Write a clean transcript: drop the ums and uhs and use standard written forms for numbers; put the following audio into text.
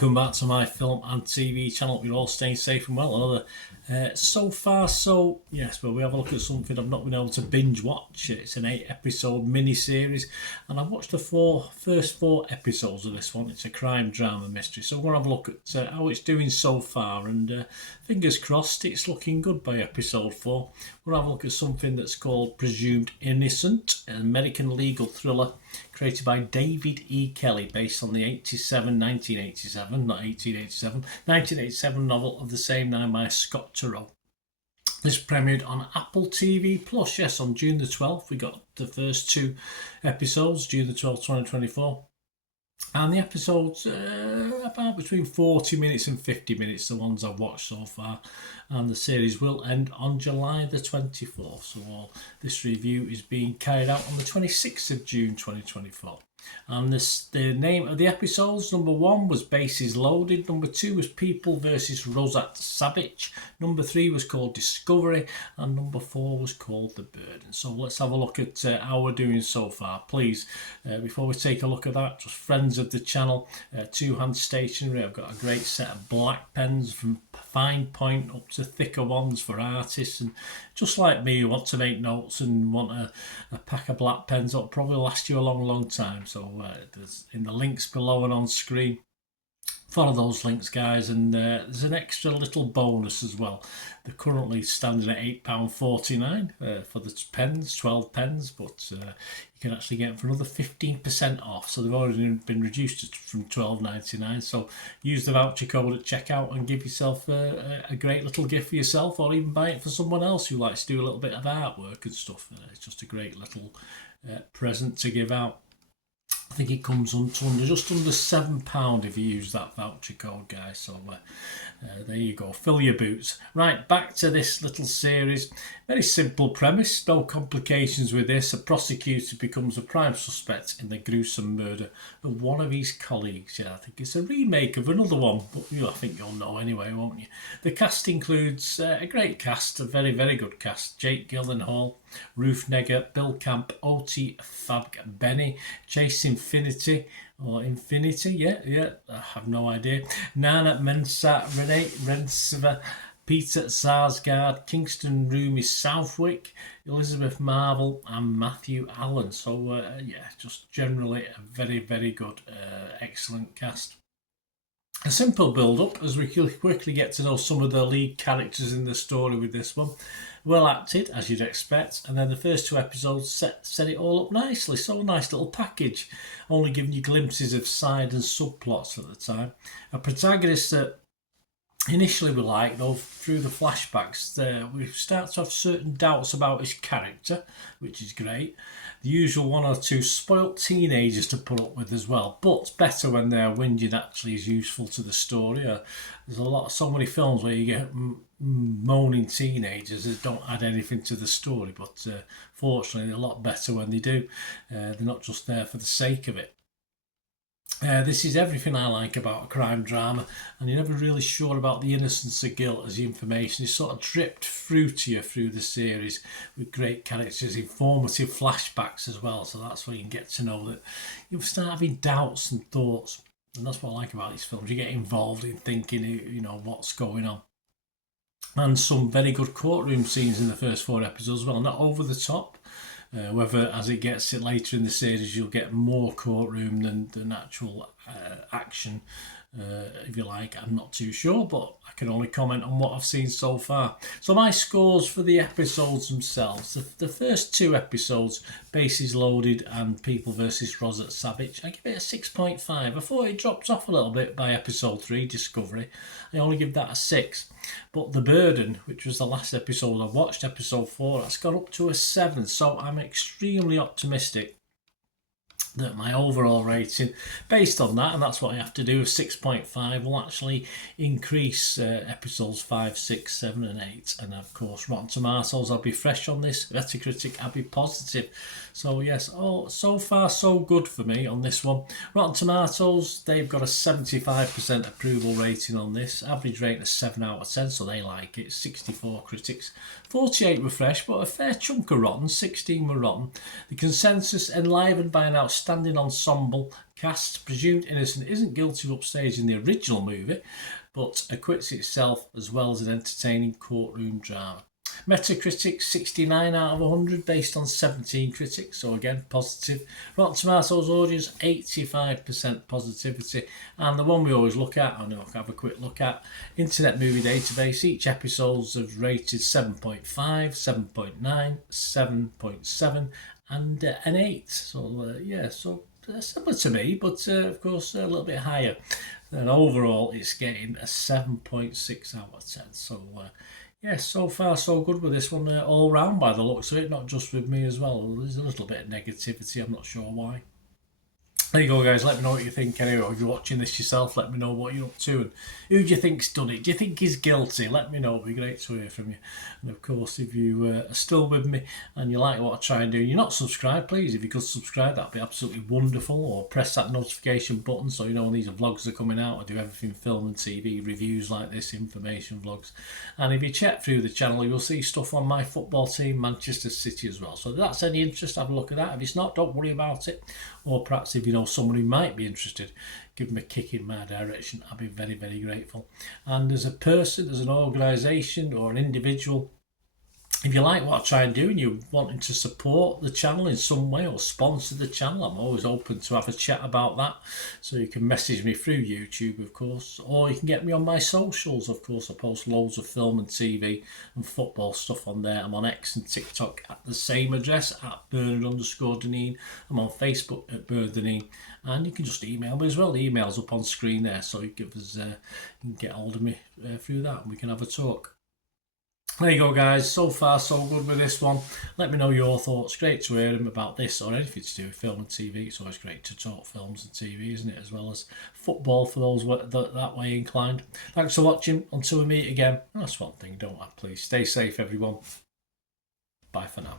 Welcome back to my film and TV channel. You're all staying safe and well. Another so far, so yes, but we have a look at something I've not been able to binge watch. It's an 8-episode mini-series, and I've watched the first four episodes of this one. It's a crime drama mystery, so we're going to have a look at how it's doing so far, and fingers crossed it's looking good by episode 4. We'll have a look at something that's called Presumed Innocent, an American legal thriller created by David E. Kelly, based on the 1987 novel of the same name by Scott Turow. This premiered on Apple TV Plus, yes, on June the 12th. We got the first 2 episodes, June the 12th, 2024. And the episodes about between 40 minutes and 50 minutes, the ones I've watched so far. And the series will end on July the 24th. So this review is being carried out on the 26th of June 2024. And the name of the episodes: number 1 was Bases Loaded, number 2 was People vs. Rosat Savage, number 3 was called Discovery, and number 4 was called The Burden. So let's have a look at how we're doing so far. Please, before we take a look at that, just friends of the channel, Two Hands Stationery. I've got a great set of black pens from fine point up to thicker ones for artists, and just like me, who want to make notes and want a pack of black pens that'll probably last you a long time. So there's in the links below and on screen. Follow those links, guys, and there's an extra little bonus as well. They're currently standing at £8.49 for the pens, 12 pens, but you can actually get them for another 15% off. So they've already been reduced from £12.99. So use the voucher code at checkout and give yourself a great little gift for yourself, or even buy it for someone else who likes to do a little bit of artwork and stuff. It's just a great little present to give out. I think it comes just under £7 if you use that voucher code, guys. So there you go, fill your boots. Right, back to this little series. Very simple premise, no complications with this. A prosecutor becomes a prime suspect in the gruesome murder of one of his colleagues. Yeah, I think it's a remake of another one, but I think you'll know anyway, won't you? The cast includes a great cast, a very, very good cast. Jake Gyllenhaal, Ruth Negga, Bill Camp, Oti Fabbenny, Chase Infinity, I have no idea. Nana Mensah, Renee Renseva, Peter Sarsgaard, Kingston Roomy Southwick, Elizabeth Marvel, and Matthew Allen. So just generally a very, very good, excellent cast. A simple build-up as we quickly get to know some of the lead characters in the story with this one. Well acted, as you'd expect, and then the first 2 episodes set it all up nicely. So a nice little package, only giving you glimpses of side and subplots at the time. A protagonist that initially we like, though through the flashbacks we start to have certain doubts about his character, which is great. The usual 1 or 2 spoilt teenagers to put up with as well, but better when their whinging actually is useful to the story. There's so many films where you get moaning teenagers that don't add anything to the story, but fortunately they're a lot better when they do. They're not just there for the sake of it. This is everything I like about a crime drama, and you're never really sure about the innocence or guilt as the information is sort of dripped through to you through the series with great characters, informative flashbacks as well. So that's where you can get to know that you'll start having doubts and thoughts, and that's what I like about these films. You get involved in thinking, what's going on. And some very good courtroom scenes in the first 4 episodes as well, not over the top. Whether as it gets later in the series you'll get more courtroom than actual action, if you like, I'm not too sure, but I can only comment on what I've seen so far. So my scores for the episodes themselves: the first 2 episodes, Bases Loaded and People vs. Rosat Savage, I give it a 6.5. I thought it dropped off a little bit by episode 3, Discovery. I only give that a 6. But The Burden, which was the last episode I watched, episode 4, that's gone up to a 7. So I'm extremely optimistic that my overall rating, based on that, and that's what I have to do, of 6.5, will actually increase episodes 5, 6, 7 and 8. And of course Rotten Tomatoes, I'll be fresh on this. Metacritic, I'll be positive. So yes, so far so good for me on this one. Rotten Tomatoes, they've got a 75% approval rating on this. Average rating of 7 out of 10, so they like it. 64 critics, 48 were fresh, but a fair chunk of rotten, 16 were rotten. The consensus, enlivened by an outstanding outstanding ensemble cast. Presumed innocent isn't guilty of upstaging the original movie, but acquits itself as well as an entertaining courtroom drama. Metacritic 69 out of 100 based on 17 critics, so again positive. Rotten Tomatoes audience 85% positivity, and the one we always look at, I know I'll have a quick look at, Internet Movie Database, each episode's have rated 7.5, 7.9, 7.7 and an 8, so similar to me, but of course a little bit higher. And overall it's getting a 7.6 out of 10, so yes, so far so good with this one all round by the looks of it, not just with me as well. There's a little bit of negativity, I'm not sure why. There you go, guys. Let me know what you think anyway. If you're watching this yourself, let me know what you're up to and who do you think's done it. Do you think he's guilty? Let me know. It'd be great to hear from you. And of course, if you are still with me and you like what I try and do, you're not subscribed, please. If you could subscribe, that'd be absolutely wonderful. Or press that notification button so you know when these vlogs are coming out. I do everything film and TV, reviews like this, information vlogs. And if you check through the channel, you'll see stuff on my football team, Manchester City as well. So if that's any interest, have a look at that. If it's not, don't worry about it. Or perhaps if you know someone who might be interested, give them a kick in my direction. I'd be very, very grateful. And as a person, as an organisation or an individual, if you like what I try and do and you're wanting to support the channel in some way or sponsor the channel, I'm always open to have a chat about that. So you can message me through YouTube, of course, or you can get me on my socials, of course. I post loads of film and TV and football stuff on there. I'm on X and TikTok at the same address, at Bernard_Deneen. I'm on Facebook at Bernard_Deneen. And you can just email me as well. The email's up on screen there, so you can get hold of me through that and we can have a talk. There you go, guys. So far so good with this one. Let me know your thoughts. Great to hear them about this or anything to do with film and TV. It's always great to talk films and TV, isn't it, as well as football for those that way inclined. Thanks for watching. Until we meet again, that's one thing, don't I? Please stay safe, everyone. Bye for now.